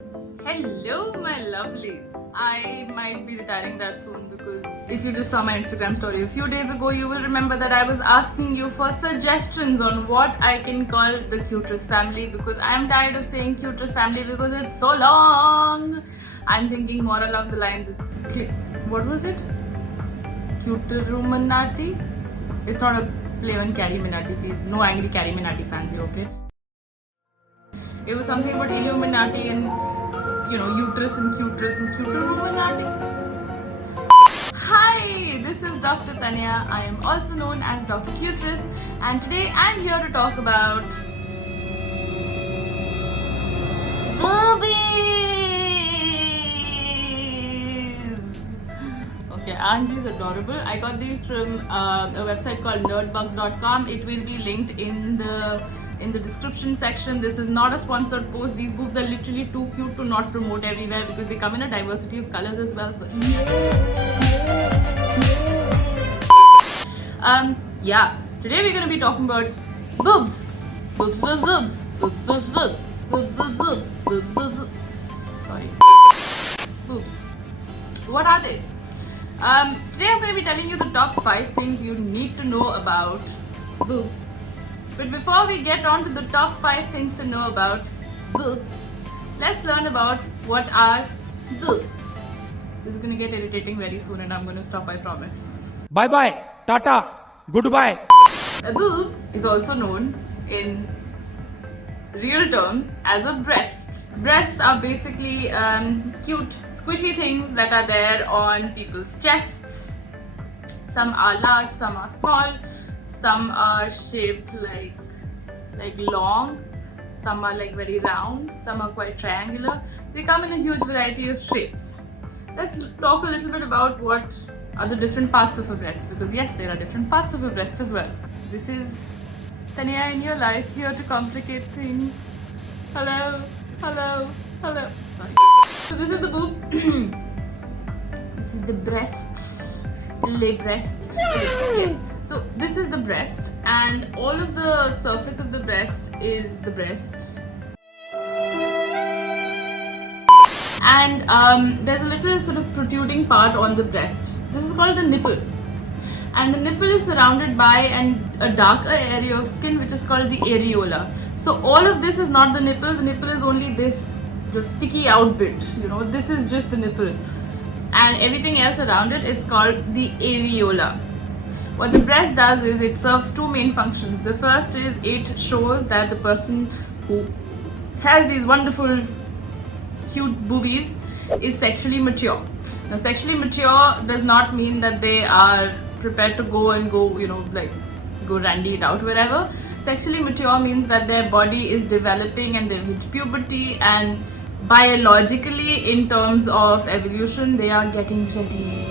Hello, my lovelies. I might be retiring that soon because if you just saw my Instagram story a few days ago, you will remember that I was asking you for suggestions on what I can call the cutest family because I am tired of saying cutest family because it's so long. I'm thinking more along the lines of what was it? Cuteruminati? It's not a play on Carrie Minati, please. No angry Carrie Minati fans here, okay? It was something about Illuminati and uterus and cuteruminati. Hi, this is Dr. Tanya. I am also known as Dr. Cuterus, and today I'm here to talk about movies. Okay, aren't these adorable? I got these from a website called nerdbugs.com. It will be linked in the description section. This is not a sponsored post. These boobs are literally too cute to not promote everywhere because they come in a diversity of colors as well. So yeah, today we're going to be talking about boobs. Sorry. Boobs. What are they? Today I'm going to be telling you the top 5 things you need to know about boobs. But before we get on to the top 5 things to know about boobs, let's learn about what are boobs. This is going to get irritating very soon and I'm going to stop, I promise. Bye bye, tata, goodbye. A boob is also known in real terms as a breast. Breasts are basically cute, squishy things that are there on people's chests. Some are large, some are small. Some are shaped like long, some are like very round, some are quite triangular. They come in a huge variety of shapes. Let's talk a little bit about what are the different parts of a breast, because yes, there are different parts of a breast as well. This is Tanya in your life, here to complicate things. Hello. Sorry. So this is the boob. This is the breast. Les breast. Yes. So this is the breast, and all of the surface of the breast is the breast. And there's a little sort of protruding part on the breast. This is called the nipple. And the nipple is surrounded by a darker area of skin which is called the areola. So all of this is not the nipple is only this sticky out bit. This is just the nipple. And everything else around it, it's called the areola. What the breast does is it serves 2 main functions. The first is it shows that the person who has these wonderful, cute boobies is sexually mature. Now, sexually mature does not mean that they are prepared to go randy it out wherever. Sexually mature means that their body is developing and they've hit puberty, and biologically, in terms of evolution, they are getting ready.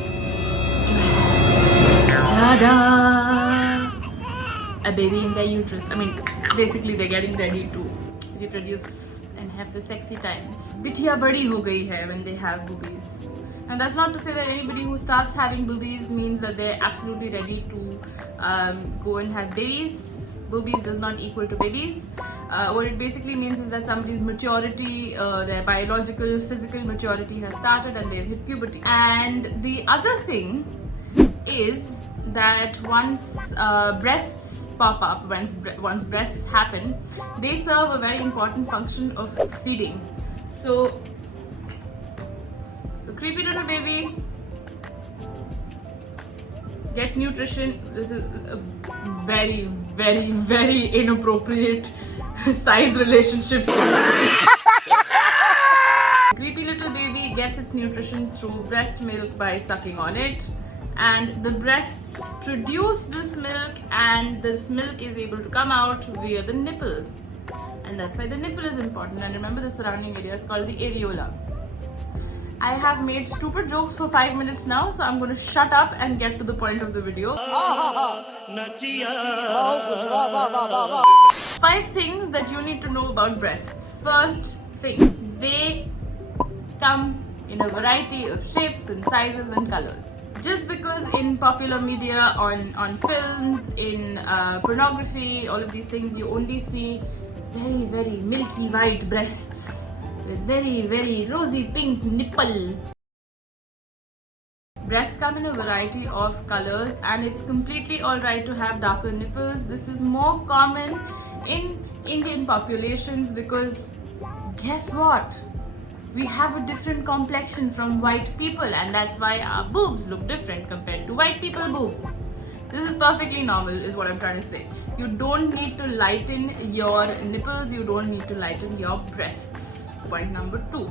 Ta-da! A baby in their uterus. I mean, basically they're getting ready to reproduce and have the sexy times. Bithiya badi ho gayi hai when they have boobies. And that's not to say that anybody who starts having boobies means that they're absolutely ready to go and have babies. Boobies does not equal to babies. What it basically means is that somebody's maturity, their biological, physical maturity has started and they've hit puberty. And the other thing is that once breasts pop up, once breasts happen, they serve a very important function of feeding. So creepy little baby gets nutrition. This is a very, very, very inappropriate size relationship. Creepy little baby gets its nutrition through breast milk by sucking on it. And the breasts produce this milk, and this milk is able to come out via the nipple. And that's why the nipple is important. And remember, the surrounding area is called the areola. I have made stupid jokes for 5 minutes now, so I'm going to shut up and get to the point of the video. 5 things that you need to know about breasts. First thing, they come in a variety of shapes and sizes and colors. Just because in popular media, on films, in pornography, all of these things, you only see very, very milky white breasts with very rosy pink nipple. Breasts come in a variety of colors and it's completely alright to have darker nipples. This is more common in Indian populations because guess what? We have a different complexion from white people and that's why our boobs look different compared to white people boobs. This is perfectly normal is what I'm trying to say. You don't need to lighten your nipples, you don't need to lighten your breasts. Point number 2.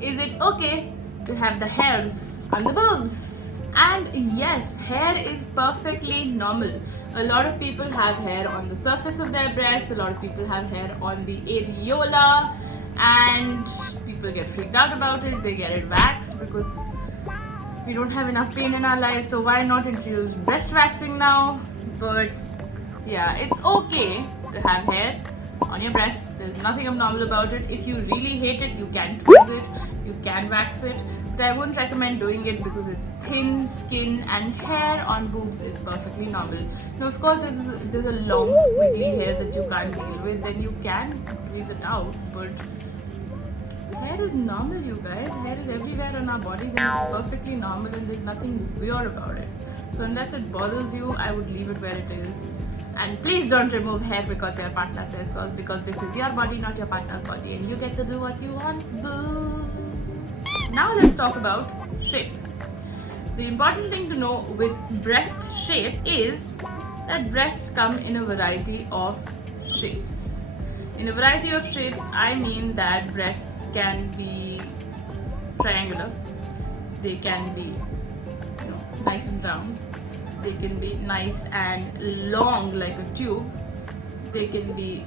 Is it okay to have the hairs on the boobs? And yes, hair is perfectly normal. A lot of people have hair on the surface of their breasts, a lot of people have hair on the areola, and people get freaked out about it. They get it waxed because we don't have enough pain in our lives, so why not introduce breast waxing now? But yeah, it's okay to have hair on your breasts. There's nothing abnormal about it. If you really hate it, you can twist it, you can wax it, but I wouldn't recommend doing it because it's thin skin and hair on boobs is perfectly normal. Now of course there's a long squiggly hair that you can't deal with, then you can tweeze it out, but hair is normal, you guys. Hair is everywhere on our bodies and it's perfectly normal and there's nothing weird about it. So unless it bothers you, I would leave it where it is. And please don't remove hair because your partner says so, because this is your body, not your partner's body, and you get to do what you want. Boo! Now let's talk about shape. The important thing to know with breast shape is that breasts come in a variety of shapes. In a variety of shapes, I mean that breasts can be triangular, they can be nice and round, they can be nice and long like a tube, they can be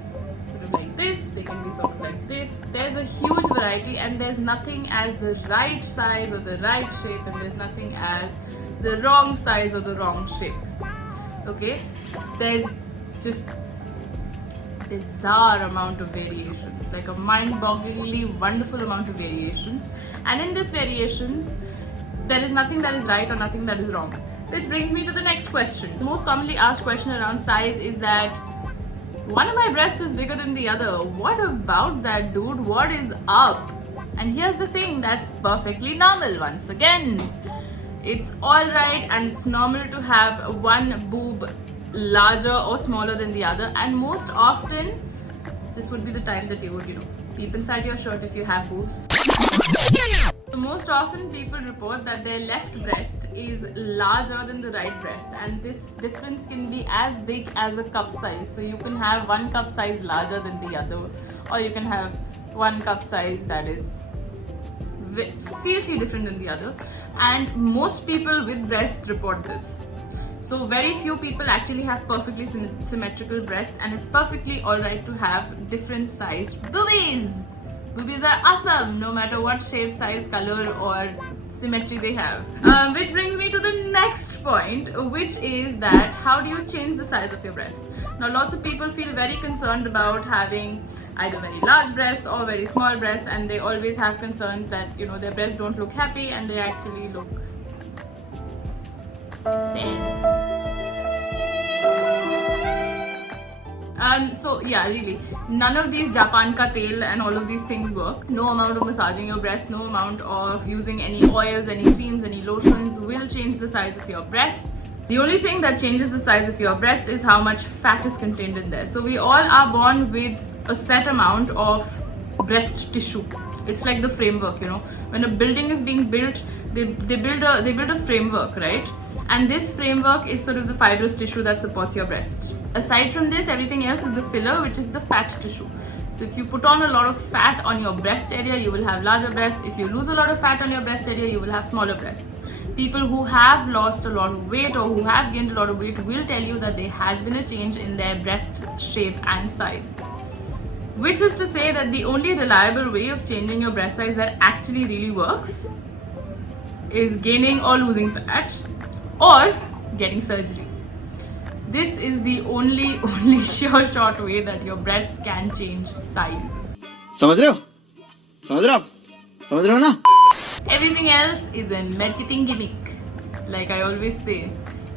sort of like this, they can be sort of like this. There's a huge variety and there's nothing as the right size or the right shape, and there's nothing as the wrong size or the wrong shape. Okay, there's just bizarre amount of variations, like a mind-bogglingly wonderful amount of variations, and in these variations there is nothing that is right or nothing that is wrong. Which brings me to the next question. The most commonly asked question around size is that one of my breasts is bigger than the other. What about that, dude? What is up? And here's the thing, that's perfectly normal. Once again, it's alright and it's normal to have one boob larger or smaller than the other, and most often this would be the time that you would peep inside your shirt if you have boobs. So most often people report that their left breast is larger than the right breast, and this difference can be as big as a cup size. So you can have one cup size larger than the other, or you can have one cup size that is seriously different than the other, and most people with breasts report this. So very few people actually have perfectly symmetrical breasts, and it's perfectly alright to have different sized boobies. Boobies are awesome no matter what shape, size, color or symmetry they have. Which brings me to the next point, which is that how do you change the size of your breasts? Now lots of people feel very concerned about having either very large breasts or very small breasts, and they always have concerns that their breasts don't look happy and they actually look sad. So yeah, really, none of these Japan ka tel and all of these things work. No amount of massaging your breasts, no amount of using any oils, any creams, any lotions will change the size of your breasts. The only thing that changes the size of your breasts is how much fat is contained in there. So we all are born with a set amount of breast tissue. It's like the framework, when a building is being built, they build a framework, right? And this framework is sort of the fibrous tissue that supports your breast. Aside from this, everything else is the filler, which is the fat tissue. So if you put on a lot of fat on your breast area, you will have larger breasts. If you lose a lot of fat on your breast area, you will have smaller breasts. People who have lost a lot of weight or who have gained a lot of weight will tell you that there has been a change in their breast shape and size. Which is to say that the only reliable way of changing your breast size that actually really works is gaining or losing fat or getting surgery. This is the only sure shot way that your breasts can change size. समझ रहे हो? समझ रहे हो आप? समझ रहे हो ना? Everything else is a marketing gimmick. Like I always say,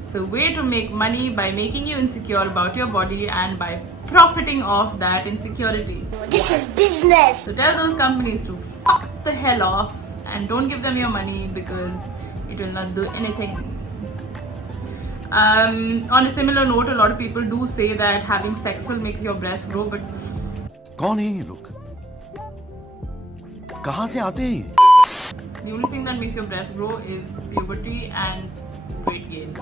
it's a way to make money by making you insecure about your body and by profiting off that insecurity. This is business. So tell those companies to fuck the hell off and don't give them your money because it will not do anything. On a similar note, a lot of people do say that having sex will make your breasts grow, but कौन है ये लोग? कहाँ से आते हैं ये? the only thing that makes your breasts grow is puberty and weight gain.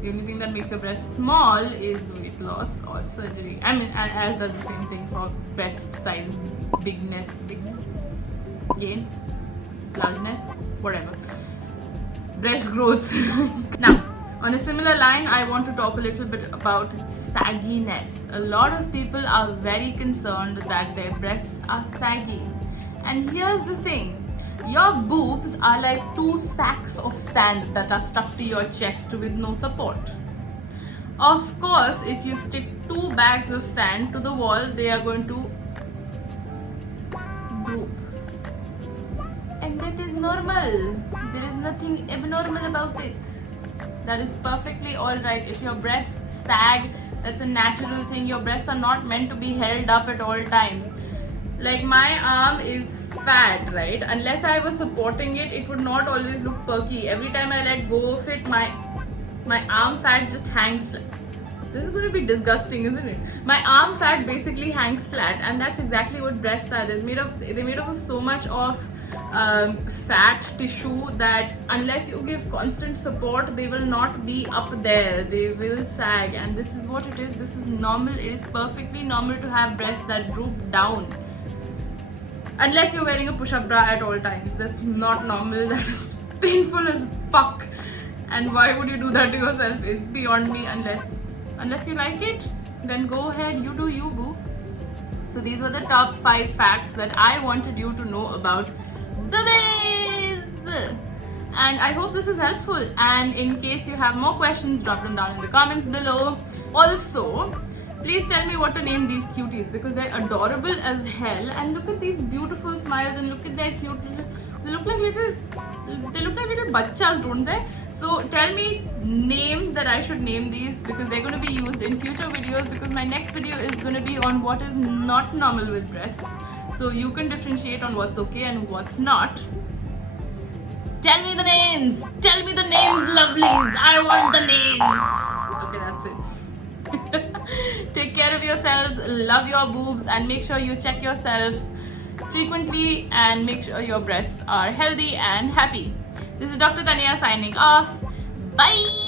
The only thing that makes your breasts small is weight loss or surgery. I mean, as does the same thing for breast size, bigness, gain, largeness, whatever. Breast growth. Now, on a similar line, I want to talk a little bit about sagginess. A lot of people are very concerned that their breasts are saggy. And here's the thing. Your boobs are like 2 sacks of sand that are stuck to your chest with no support. Of course, if you stick 2 bags of sand to the wall, they are going to droop. And that is normal. There is nothing abnormal about it. That is perfectly alright. If your breasts sag, that's a natural thing. Your breasts are not meant to be held up at all times. Like my arm is fat, right? Unless I was supporting it, it would not always look perky. Every time I let go of it, my arm fat just hangs flat. This is going to be disgusting, isn't it? My arm fat basically hangs flat, and that's exactly what breasts are. They're made up of so much of fat tissue that unless you give constant support, they will not be up there. They will sag, and this is what it is. This is normal. It is perfectly normal to have breasts that droop down. Unless you're wearing a push-up bra at all times. That's not normal. That is painful as fuck. And why would you do that to yourself is beyond me. Unless you like it, then go ahead, you do you, boo. So these were the top 5 facts that I wanted you to know about boobies. And I hope this is helpful. And in case you have more questions, drop them down in the comments below. Also, please tell me what to name these cuties because they're adorable as hell. And look at these beautiful smiles and look at their cute little. They look like little bachas, don't they? So tell me names that I should name these because they're going to be used in future videos. Because my next video is going to be on what is not normal with breasts. So you can differentiate on what's okay and what's not. Tell me the names. Tell me the names, lovelies. I want the names. Okay, that's it. Take care of yourselves, love your boobs, and make sure you check yourself frequently and make sure your breasts are healthy and happy. This is Dr. Tanya signing off. Bye!